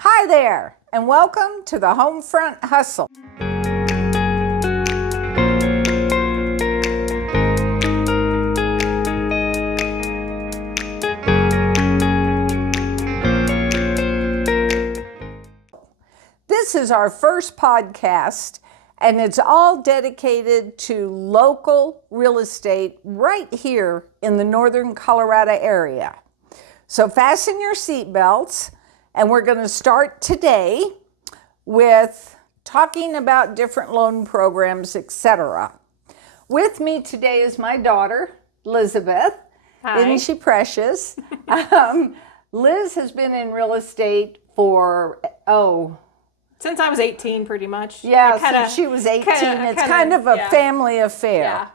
Hi there, and welcome to the Homefront Hustle. This is our first podcast, and it's all dedicated to local real estate right here in the northern Colorado area. So fasten your seatbelts, and we're going to start today with talking about different loan programs, etc. With me today is my daughter, Elizabeth. Hi. Isn't she precious? Liz has been in real estate for, since I was 18, pretty much. since she was 18. It's kind of a family affair. Yeah.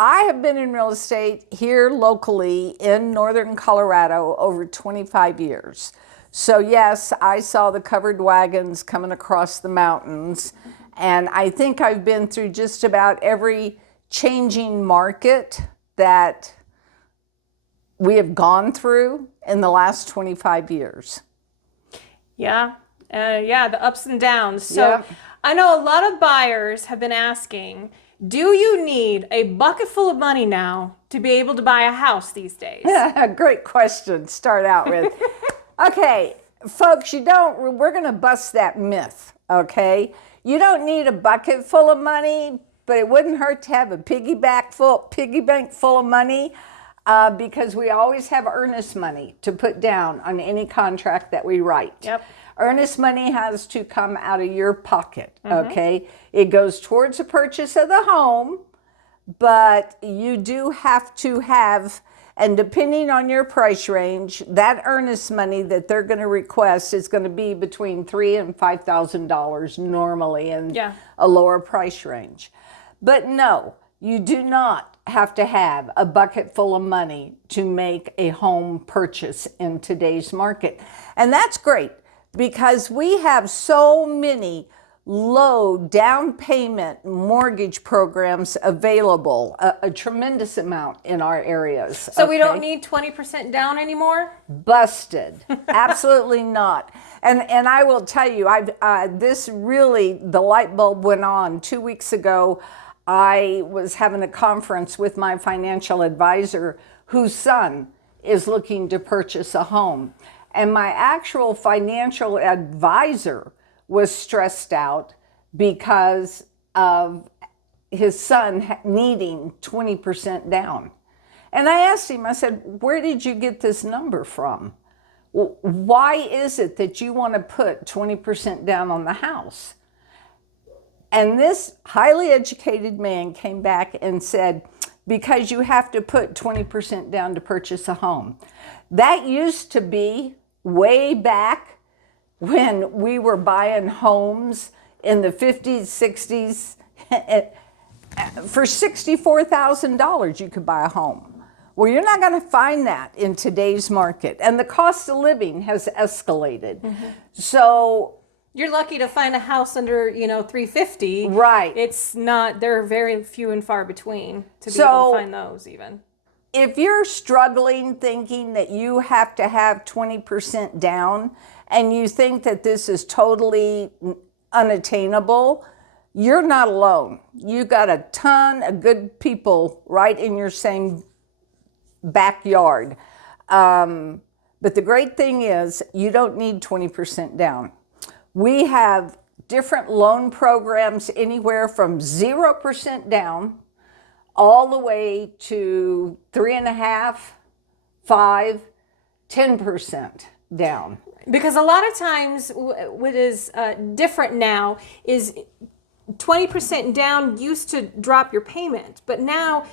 I have been in real estate here locally in northern Colorado over 25 years. So yes, I saw the covered wagons coming across the mountains, and I think I've been through just about every changing market that we have gone through in the last 25 years. Yeah. The ups and downs. So Yep. I know a lot of buyers have been asking, do you need a bucket full of money now to be able to buy a house these days? Great question to start out with. Okay, folks, we're going to bust that myth, okay? You don't need a bucket full of money, but it wouldn't hurt to have a piggy bank full of money because we always have earnest money to put down on any contract that we write. Yep. Earnest money has to come out of your pocket, okay? It goes towards the purchase of the home, but you do have to have, and depending on your price range, that earnest money that they're going to request is going to be between $3,000 and $5,000 normally in a lower price range. But no, you do not have to have a bucket full of money to make a home purchase in today's market. And that's great because we have so many low down payment mortgage programs available, a tremendous amount in our areas. So we don't need 20% down anymore? Busted. Absolutely not. And I will tell you, the light bulb went on 2 weeks ago. I was having a conference with my financial advisor whose son is looking to purchase a home. And my actual financial advisor was stressed out because of his son needing 20% down. And I asked him, I said, where did you get this number from? Why is it that you want to put 20% down on the house? And this highly educated man came back and said, because you have to put 20% down to purchase a home. That used to be way back when we were buying homes in the 50s, 60s. For $64,000, you could buy a home. Well, you're not going to find that in today's market. And the cost of living has escalated. So You're lucky to find a house under, $350. Right. It's not, they're very few and far between to be able to find those even. if you're struggling thinking that you have to have 20% down and you think that this is totally unattainable, you're not alone. You got a ton of good people right in your same backyard. But the great thing is you don't need 20% down. We have different loan programs anywhere from 0% down all the way to 3.5%, 5%, 10% down. Because a lot of times what is different now is 20% down used to drop your payment, but now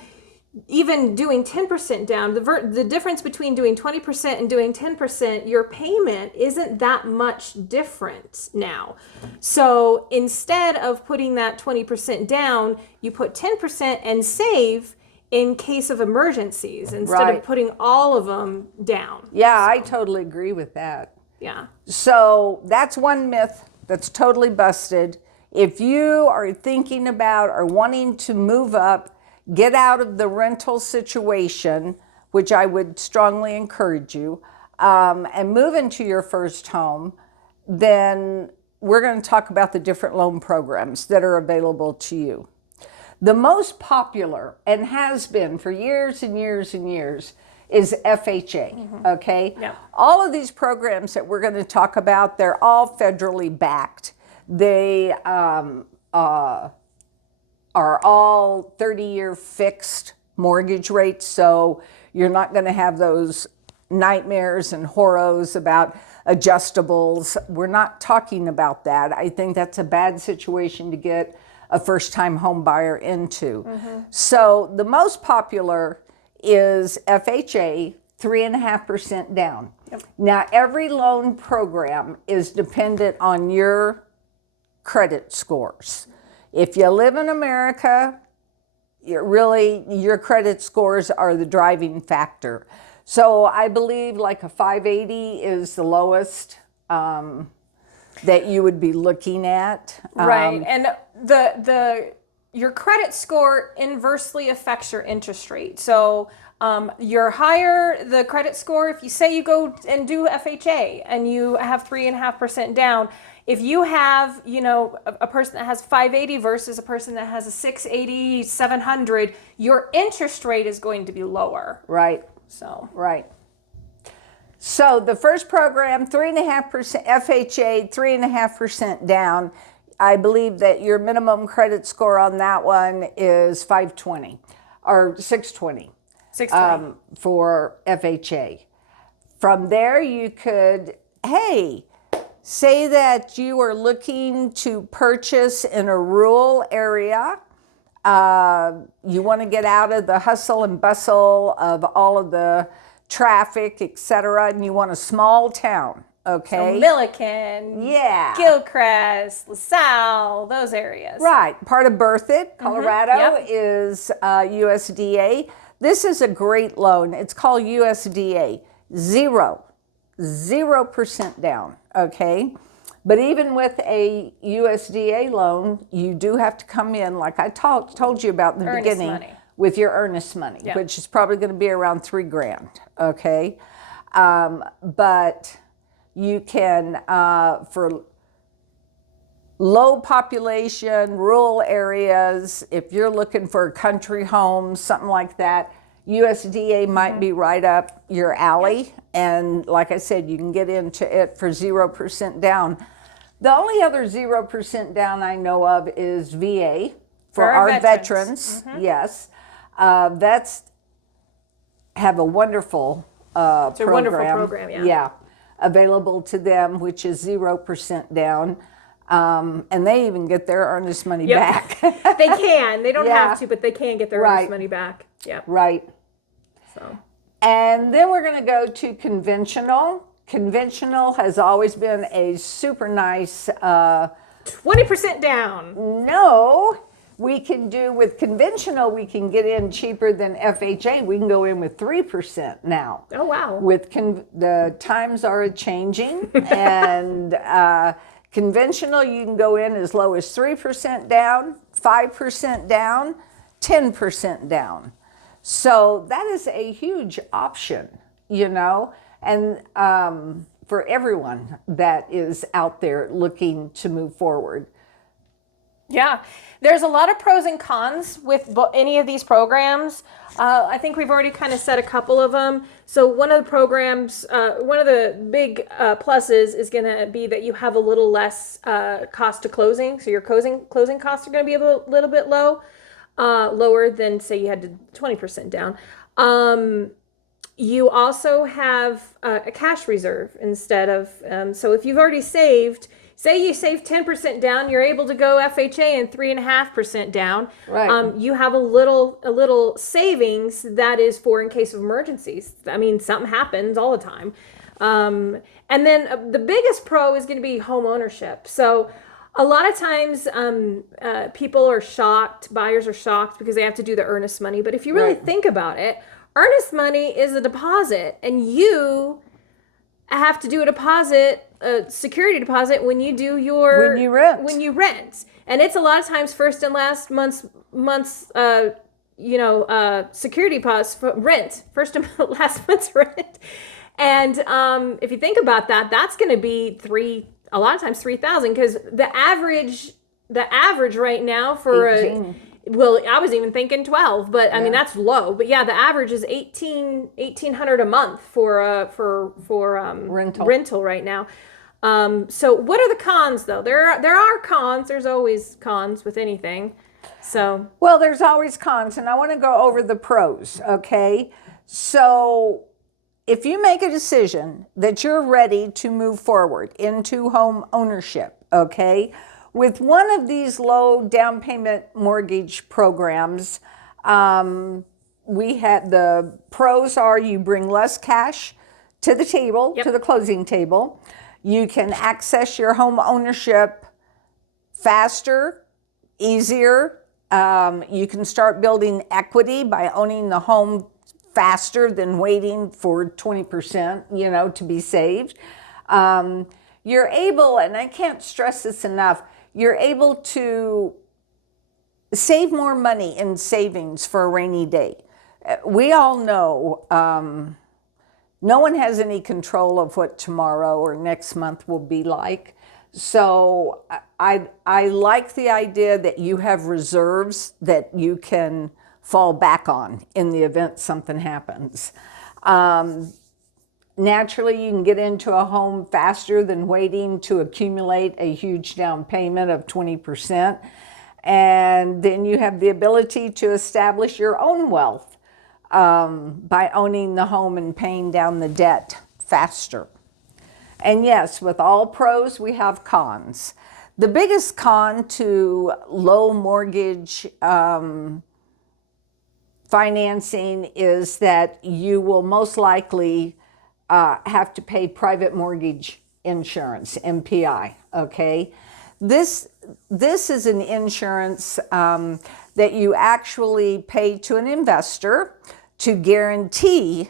even doing 10% down, the difference between doing 20% and doing 10%, your payment isn't that much different now. So instead of putting that 20% down, you put 10% and save in case of emergencies instead of putting all of them down. Yeah, I totally agree with that. Yeah. So that's one myth that's totally busted. If you are thinking about or wanting to move up, get out of the rental situation, which I would strongly encourage you, and move into your first home, then we're going to talk about the different loan programs that are available to you. The most popular, and has been for years and years and years, is FHA, okay? Yeah. All of these programs that we're going to talk about, they're all federally backed. They are all 30-year fixed mortgage rates, so you're not going to have those nightmares and horrors about adjustables. We're not talking about that. I think that's a bad situation to get a first-time home buyer into. So the most popular is FHA, 3.5% down. Yep. Now, every loan program is dependent on your credit scores. If you live in America, your credit scores are the driving factor. So I believe like a 580 is the lowest that you would be looking at. Right, and your credit score inversely affects your interest rate. So your higher the credit score, if you say you go and do FHA and you have 3.5% down, if you have, a person that has 580 versus a person that has a 680, 700, your interest rate is going to be lower. Right. So. Right. So the first program, 3.5% FHA, 3.5% down. I believe that your minimum credit score on that one is 520 or 620. 620. For FHA. From there, you could, say that you are looking to purchase in a rural area. You want to get out of the hustle and bustle of all of the traffic, etc., and you want a small town, okay? So Milliken, Yeah. Gilchrist, LaSalle, those areas. Right. Part of Berthoud, Colorado, Yep. is USDA. This is a great loan. It's called USDA. 0% down, okay? But even with a USDA loan, you do have to come in, like I told you about in the Earnest beginning, money. with your earnest money, Yep. which is probably going to be around $3,000, okay? But you can, for low population, rural areas, if you're looking for a country home, something like that, USDA might be right up your alley. And like I said, you can get into it for 0% down. The only other 0% down I know of is VA for our veterans. Yes. That's have a wonderful It's a wonderful program, yeah. Yeah, available to them, which is 0% down. And they even get their earnest money back. They can. They don't Yeah. have to, but they can get their earnest money back. Yep. Right. So. And then we're going to go to conventional. Conventional has always been a super nice, 20% down. no, we can do with conventional, we can get in cheaper than FHA. We can go in with 3% now. Oh, wow. With the times are changing, and conventional, you can go in as low as 3% down, 5% down, 10% down. So that is a huge option, and for everyone that is out there looking to move forward. Yeah, there's a lot of pros and cons with any of these programs. I think we've already kind of said a couple of them. So one of the programs, one of the big pluses is going to be that you have a little less cost to closing. So your closing costs are going to be a little bit lower than say you had to 20% down. You also have a cash reserve instead of, so if you've already saved, say you save 10% down, you're able to go FHA and 3.5% down. Right. You have a little savings that is for in case of emergencies. I mean, something happens all the time. And then the biggest pro is going to be home ownership. So a lot of times people are shocked, buyers are shocked because they have to do the earnest money. But if you really think about it, earnest money is a deposit, and you have to do a security deposit when you do When you rent. And it's a lot of times first and last month's security deposit for rent, first and last month's rent. And if you think about that, that's going to be a lot of times 3,000, because the average right now for 18. well, I was even thinking 12, but I mean that's low. But yeah, the average is 1,800 a month for rental right now. So what are the cons though? There are cons. There's always cons with anything. So Well, there's always cons, and I want to go over the pros, okay? So if you make a decision that you're ready to move forward into home ownership, okay, with one of these low down payment mortgage programs, we had the pros are you bring less cash to the table, to the closing table. You can access your home ownership faster, easier. You can start building equity by owning the home faster than waiting for 20%, to be saved. You're able, and I can't stress this enough, you're able to save more money in savings for a rainy day. We all know no one has any control of what tomorrow or next month will be like. So I like the idea that you have reserves that you can fall back on in the event something happens. Naturally, you can get into a home faster than waiting to accumulate a huge down payment of 20%. And then you have the ability to establish your own wealth by owning the home and paying down the debt faster. And yes, with all pros, we have cons. The biggest con to low mortgage financing is that you will most likely have to pay private mortgage insurance, MPI, okay? This is an insurance that you actually pay to an investor to guarantee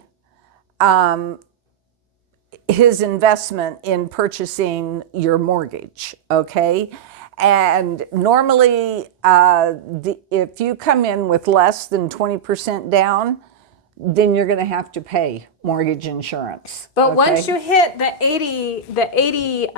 his investment in purchasing your mortgage, okay? And normally, if you come in with less than 20% down, then you're going to have to pay mortgage insurance. But once you hit the 80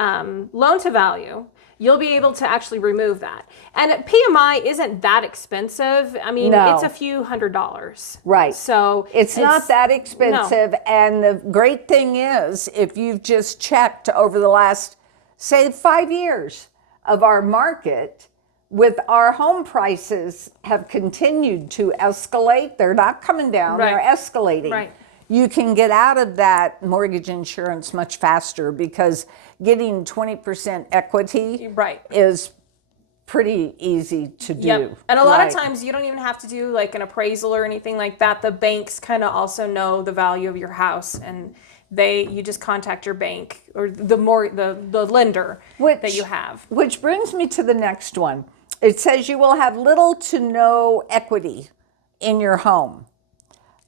loan to value, you'll be able to actually remove that. And PMI isn't that expensive. I mean, it's a few $100s. Right. So it's not that expensive. No. And the great thing is, if you've just checked over the last, say, 5 years of our market, with our home prices have continued to escalate. They're not coming down, they're escalating. Right. You can get out of that mortgage insurance much faster because getting 20% equity is pretty easy to do. Yep. And a lot of times you don't even have to do like an appraisal or anything like that. The banks kind of also know the value of your house, and you just contact your bank or the lender that you have. Which brings me to the next one. It says you will have little to no equity in your home.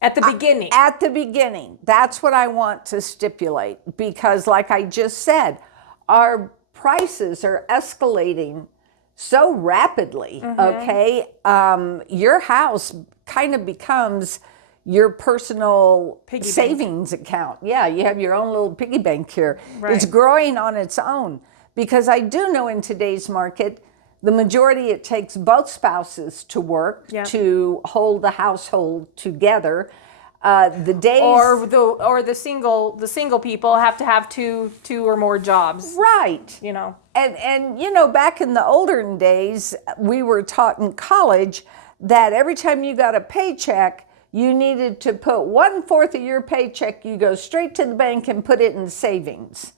At the beginning. At the beginning. That's what I want to stipulate, because like I just said, our prices are escalating so rapidly, okay? Your house kind of becomes your personal savings account. Yeah, you have your own little piggy bank here. Right. It's growing on its own, because I do know in today's market, the majority, it takes both spouses to work to hold the household together. The days or the single people have to have two or more jobs. Right. And back in the olden days, we were taught in college that every time you got a paycheck, you needed to put 1/4 of your paycheck, you go straight to the bank and put it in savings.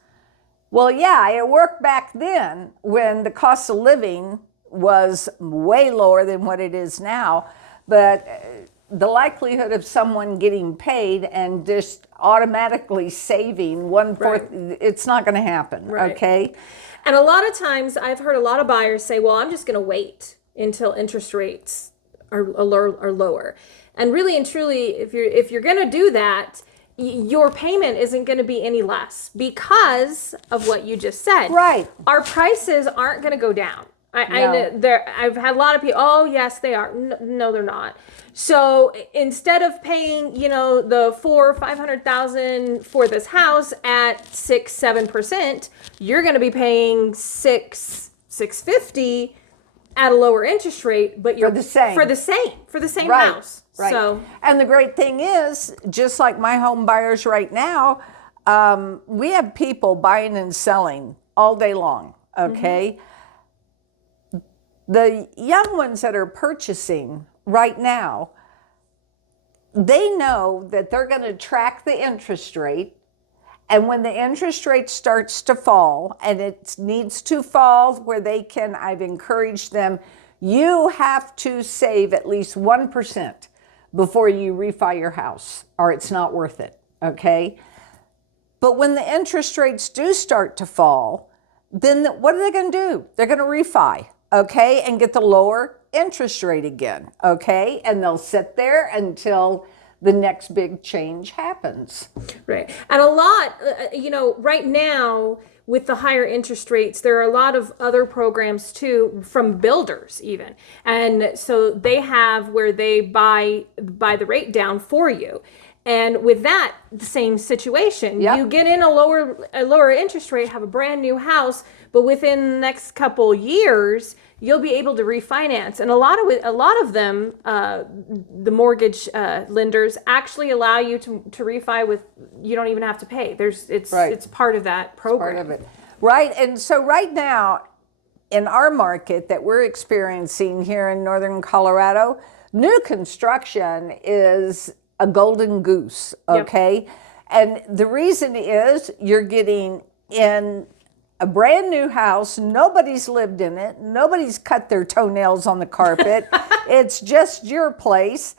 Well, yeah, it worked back then when the cost of living was way lower than what it is now. But the likelihood of someone getting paid and just automatically saving 1/4, it's not going to happen, okay? And a lot of times I've heard a lot of buyers say, well, I'm just going to wait until interest rates are lower. And really and truly, if you're going to do that, your payment isn't going to be any less because of what you just said. Right. Our prices aren't going to go down. I've had a lot of people, oh yes, they are. No, they're not. So instead of paying, the 400,000-500,000 for this house at 6-7%, you're going to be paying 650 at a lower interest rate, but you're for the same house. Right. So, and the great thing is, just like my home buyers right now, we have people buying and selling all day long. Okay. The young ones that are purchasing right now, they know that they're going to track the interest rate. And when the interest rate starts to fall, and it needs to fall where they can, I've encouraged them, you have to save at least 1% before you refi your house, or it's not worth it, okay? But when the interest rates do start to fall, then what are they going to do? They're going to refi, okay, and get the lower interest rate again, okay? And they'll sit there until the next big change happens. Right. And a lot, right now with the higher interest rates, there are a lot of other programs too from builders even. And so they have where they buy the rate down for you. And with that, the same situation. Yep. You get in a lower interest rate, have a brand new house, but within the next couple years, you'll be able to refinance. And a lot of them, the mortgage lenders actually allow you to refi with, you don't even have to pay. It's part of that program. It's part of it. Right. And so right now in our market that we're experiencing here in Northern Colorado, new construction is a golden goose. Okay. Yep. And the reason is you're getting in a brand new house. Nobody's lived in it. Nobody's cut their toenails on the carpet. It's just your place.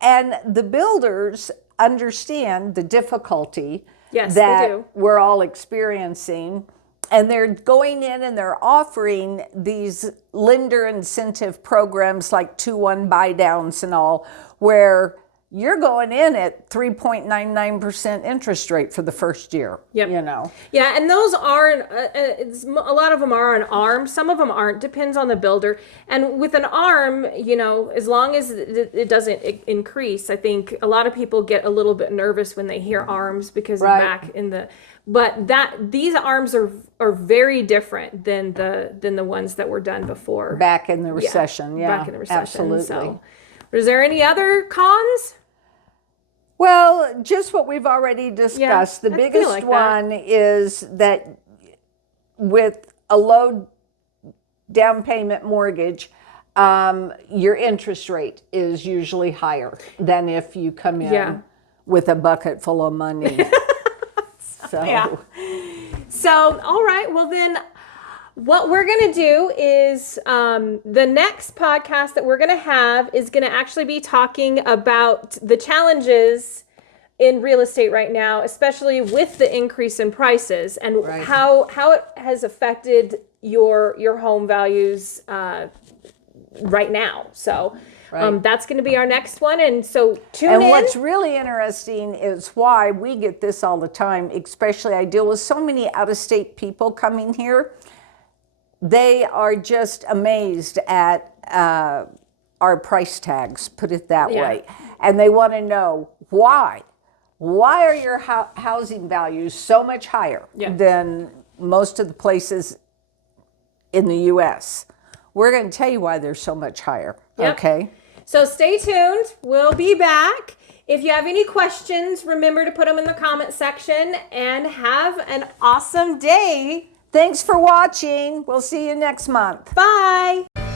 And the builders understand the difficulty that we're all experiencing. And they're going in and they're offering these lender incentive programs like 2-1 buy downs and all, where you're going in at 3.99% interest rate for the first year. Yep. Yeah, and those aren't, a lot of them are an ARM. Some of them aren't, depends on the builder. And with an ARM, as long as it doesn't increase, I think a lot of people get a little bit nervous when they hear ARMs because back in the, but these ARMs are very different than the ones that were done before. Back in the recession, back in the recession. Absolutely. So, is there any other cons? Well, just what we've already discussed. The biggest one is that with a low down payment mortgage, your interest rate is usually higher than if you come in with a bucket full of money. So, all right. Well, then what we're going to do is the next podcast that we're going to have is going to actually be talking about the challenges in real estate right now, especially with the increase in prices and how it has affected your home values right now. So that's going to be our next one. And so tune in. And what's really interesting is why we get this all the time, especially I deal with so many out-of-state people coming here. They are just amazed at our price tags, put it that way. And they want to know why. Why are your housing values so much higher than most of the places in the U.S.? We're going to tell you why they're so much higher. Okay? So stay tuned. We'll be back. If you have any questions, remember to put them in the comment section, and have an awesome day. Thanks for watching. We'll see you next month. Bye.